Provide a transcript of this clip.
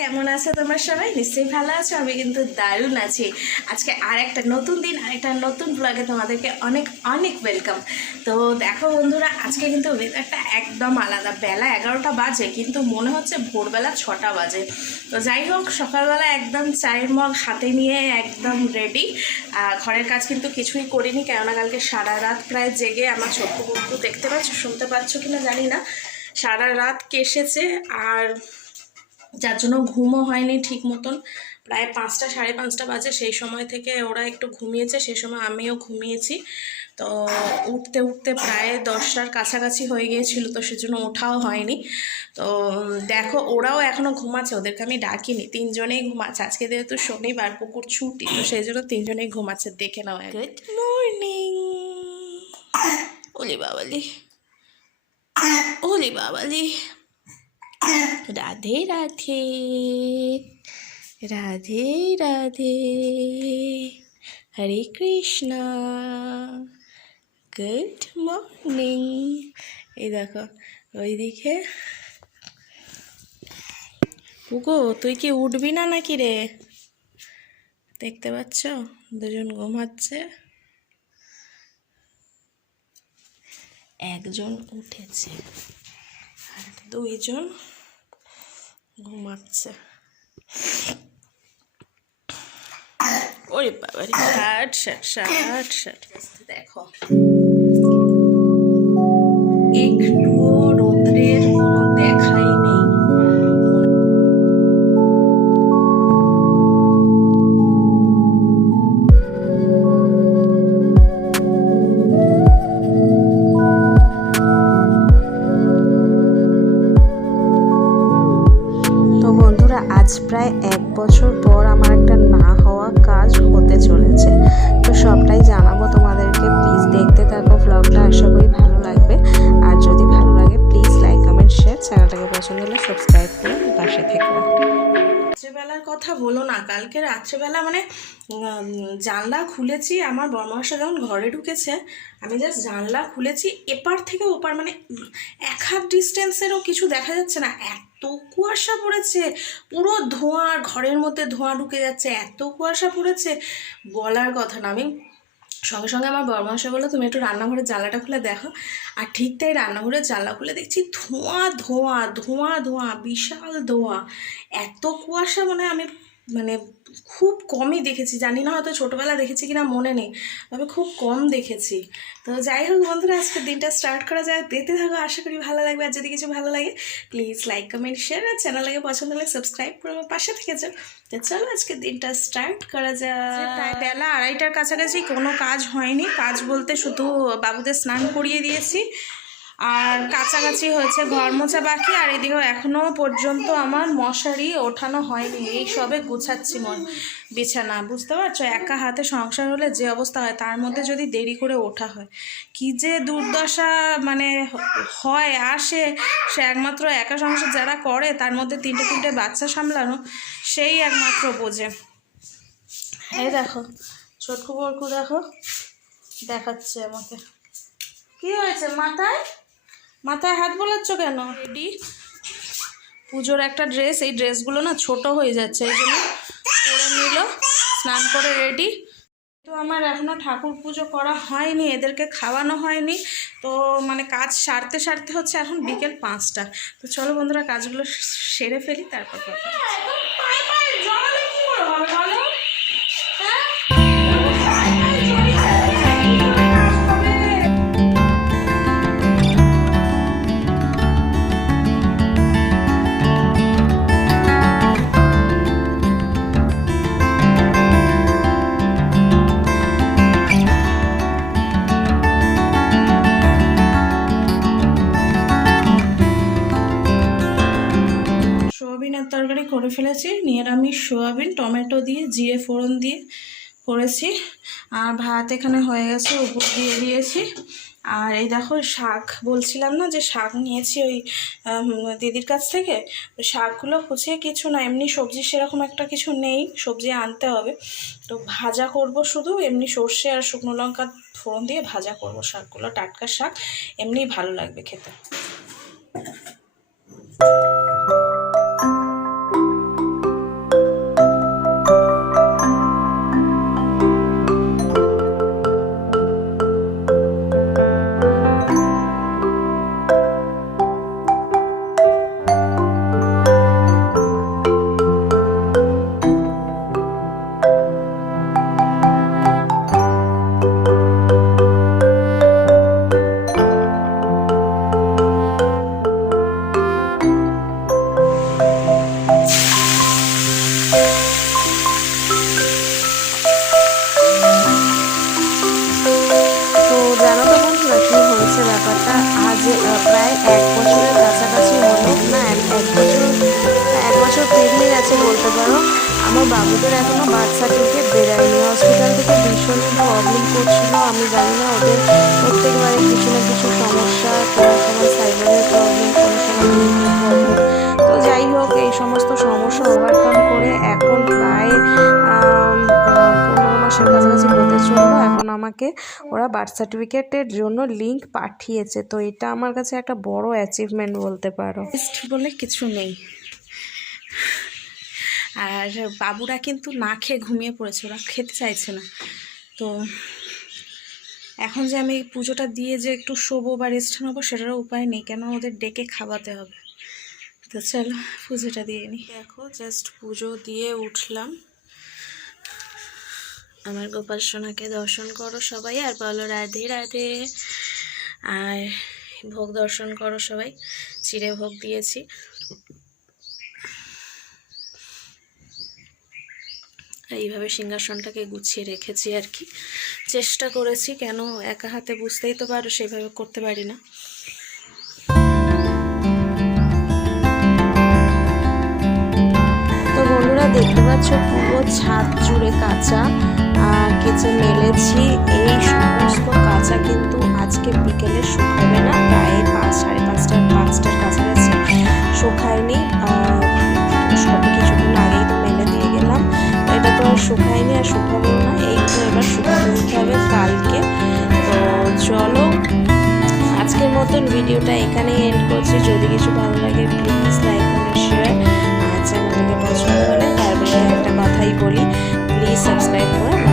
কেমন আছো তোমরা সবাই? নিশ্চয়ই ভালো আছো, আমি কিন্তু দারুণ আছি। আজকে আর একটা নতুন দিন আর একটা নতুন ব্লগে তোমাদেরকে অনেক অনেক ওয়েলকাম তো দেখো বন্ধুরা, আজকে কিন্তু ওয়েদারটা একদম আলাদা। বেলা এগারোটা বাজে, কিন্তু মনে হচ্ছে ভোরবেলা ছটা বাজে। তো যাই হোক, সকালবেলা একদম চায়ের মগ হাতে নিয়ে একদম রেডি ঘরের কাজ কিন্তু কিছুই করিনি, কেননা কালকে সারা রাত প্রায় জেগে আমার চক্ষু বন্ধু দেখতে পাচ্ছ, শুনতে পাচ্ছ কিনা জানি না। সারা রাত কেসেছে, আর যার জন্য ঘুমও হয়নি ঠিক মতন। প্রায় পাঁচটা, সাড়ে পাঁচটা বাজে সেই সময় থেকে ওরা একটু ঘুমিয়েছে সেই সময় আমিও ঘুমিয়েছি। তো উঠতে উঠতে প্রায় দশটার কাছাকাছি হয়ে গিয়েছিল, তো সেজন্য ওঠাও হয়নি। তো দেখো, ওরাও এখনও ঘুমাচ্ছে, ওদেরকে আমি ডাকিনি, তিনজনেই ঘুমাচ্ছে। আজকে যেহেতু শনিবার, পুকুর ছুটি, তো সেই জন্য তিনজনেই ঘুমাচ্ছে, দেখে নাও গুড মর্নিং ওলি বাবালি। ওলি বাবালি। রাধে রাধে রাধে রাধে, হরে কৃষ্ণ। গুড মর্নিং এই দেখো, ওইদিকে। পুকো তুই কি উঠবি না নাকি রে? দেখতে পাচ্ছ? দুজন ঘুমাচ্ছে একজন উঠেছে। দুইজন ঘুমাচ্ছে। ওরে বাবা ষাট ষাট ষাট ষাট। দেখো। আজ প্রায় এক বছর পর কালকে রাত্রেবেলা মানে জানলা খুলেছি, আমার বর্মাসা যখন ঘরে ঢুকেছে, আমি জাস্ট জানলা খুলেছি, এপার থেকে ওপার মানে এক হাত ডিস্টেন্সেরও কিছু দেখা যাচ্ছে না। এত কুয়াশা পড়েছে, পুরো ধোঁয়া, ঘরের মধ্যে ধোঁয়া ঢুকে যাচ্ছে, এত কুয়াশা পড়েছে, বলার কথা না। আমি সঙ্গে সঙ্গে আমার বরমাসা বলল, তুমি একটু রান্নাঘরের জানলাটা খুলে দেখো। আর ঠিক তাই রান্নাঘরের জানলা খুলে দেখছি, ধোঁয়া ধোঁয়া ধোঁয়া ধোঁয়া, বিশাল ধোঁয়া। এত কুয়াশা মানে আমি মানে খুব কমই দেখেছি। জানি না হয়তো ছোটোবেলা দেখেছি কিনা মনে নেই, তবে খুব কম দেখেছি। তো যাই হোক বন্ধুরা, আজকের দিনটা স্টার্ট করা যায় দেখতে থাকো, আশা করি ভালো লাগবে। আর যদি কিছু ভালো লাগে প্লিজ লাইক কমেন্ট শেয়ার আর চ্যানেলটাকে পছন্দ হলে সাবস্ক্রাইব করে আমার পাশে থেকে যাও। তো চলো আজকের দিনটা স্টার্ট করা যায় প্রায় বেলা আড়াইটার কাছাকাছি কোনো কাজ হয়নি। কাজ বলতে শুধু বাবুদের স্নান করিয়ে দিয়েছি। আর কাছাকাছি হয়েছে ঘর মোছা বাকি আর এদিকেও এখনও পর্যন্ত আমার মশারি ওঠানো হয়নি। এই সবে গুছাচ্ছি মন। বিছানা, বুঝতে পারছ? একা হাতে সংসার হলে যে অবস্থা হয়, তার মধ্যে যদি দেরি করে ওঠা হয়। কি যে দুর্দশা মানে হয়, আসে, সে একমাত্র একা সংসার যারা করে, তার মধ্যে তিনটে তিনটে বাচ্চা সামলানো, সেই একমাত্র বোঝে। এই দেখো ছোটকু বরকু দেখো, দেখাচ্ছে আমাকে। কি হয়েছে, মাথায়? মাথায় হাত বোলাচ্ছ কেন? রেডি পুজোর একটা ড্রেস এই ড্রেসগুলো না ছোট হয়ে যাচ্ছে এই জন্য পরে নিল স্নান করে রেডি তো আমার এখনও ঠাকুর পুজো করা হয়নি এদেরকে খাওয়ানো হয়নি। তো মানে কাজ সারতে সারতে হচ্ছে এখন বিকেল পাঁচটা। তো চলো বন্ধুরা কাজগুলো সেরে ফেলি তারপর কথা করে ফেলেছি। নিরামিষ সোয়াবিন, টমেটো দিয়ে, জিরে ফোড়ন দিয়ে করেছি। আর ভাত এখানে হয়ে গেছে উপর দিয়ে দিয়েছি। আর এই দেখো, শাক বলছিলাম না যে শাক নিয়েছি ওই দিদির কাছ থেকে? শাকগুলো কুচিয়ে কিছু না, এমনি সবজি সেরকম একটা কিছু নেই, সবজি আনতে হবে। তো ভাজা করব শুধু, এমনি সর্ষে আর শুকনো লঙ্কা ফোড়ন দিয়ে ভাজা করব শাকগুলো, টাটকা শাক, এমনি ভালো লাগবে খেতে। আমার বাবুদের এখনও বার্থ সার্টিফিকেট বেরোয়নি। হসপিটাল থেকে ভীষণই প্রবলেম করছিল আমি জানি না ওদের প্রত্যেকবারে কিছু না কিছু সমস্যা, কোনো সময় সাইবারের প্রবলেম কোনো সময় প্রবলেম তো যাই হোক, এই সমস্ত সমস্যা ওভারকাম করে এখন প্রায় পনেরো মাসের কাছাকাছি হতে চলল। এখন আমাকে ওরা বার্থ সার্টিফিকেটের জন্য লিঙ্ক পাঠিয়েছে। তো এটা আমার কাছে একটা বড় অ্যাচিভমেন্ট বলতে পারো। বলে কিছু নেই। আর বাবুরা কিন্তু না খেয়ে ঘুমিয়ে পড়েছে, ওরা খেতে চাইছে না। তো এখন যে আমি পুজোটা দিয়ে যে একটু শোবো বা রেস্ট নেব, সেটারও উপায় নেই, কেন ওদের ডেকে খাওয়াতে হবে? তো চলো, পুজোটা দিয়ে নিই দেখো জাস্ট পুজো দিয়ে উঠলাম। আমার গোপাল সোনাকে দর্শন করো সবাই, আর বলো রাধে রাধে। আর ভোগ দর্শন করো সবাই, চিড়ে ভোগ দিয়েছি। এইভাবে সিংহাসনটাকে গুছিয়ে রেখেছি আর কি। চেষ্টা করেছি, কেন একা হাতে বুঝতেই তো পারো, সেভাবে করতে পারি না। তো বন্ধুরা, দেখতে পাচ্ছ পুরো ছাদ জুড়ে কাঁচা কেচে মেলেছি। এই সমস্ত কাঁচা কিন্তু আজকে বিকেলে শুকাবে না, প্রায় পাঁচ, সাড়ে পাঁচটা শুকাবো না এইগুলো এবার শুকাতে দিতে হবে কালকে তো চলো আজকের মতন ভিডিওটা এখানেই এন্ড করছি যদি কিছু ভালো লাগে প্লিজ লাইক কমেন্ট শেয়ার আর চ্যানেলটাকে পছন্দ করে তার বেশি একটা কথাই বলি প্লিজ সাবস্ক্রাইব করে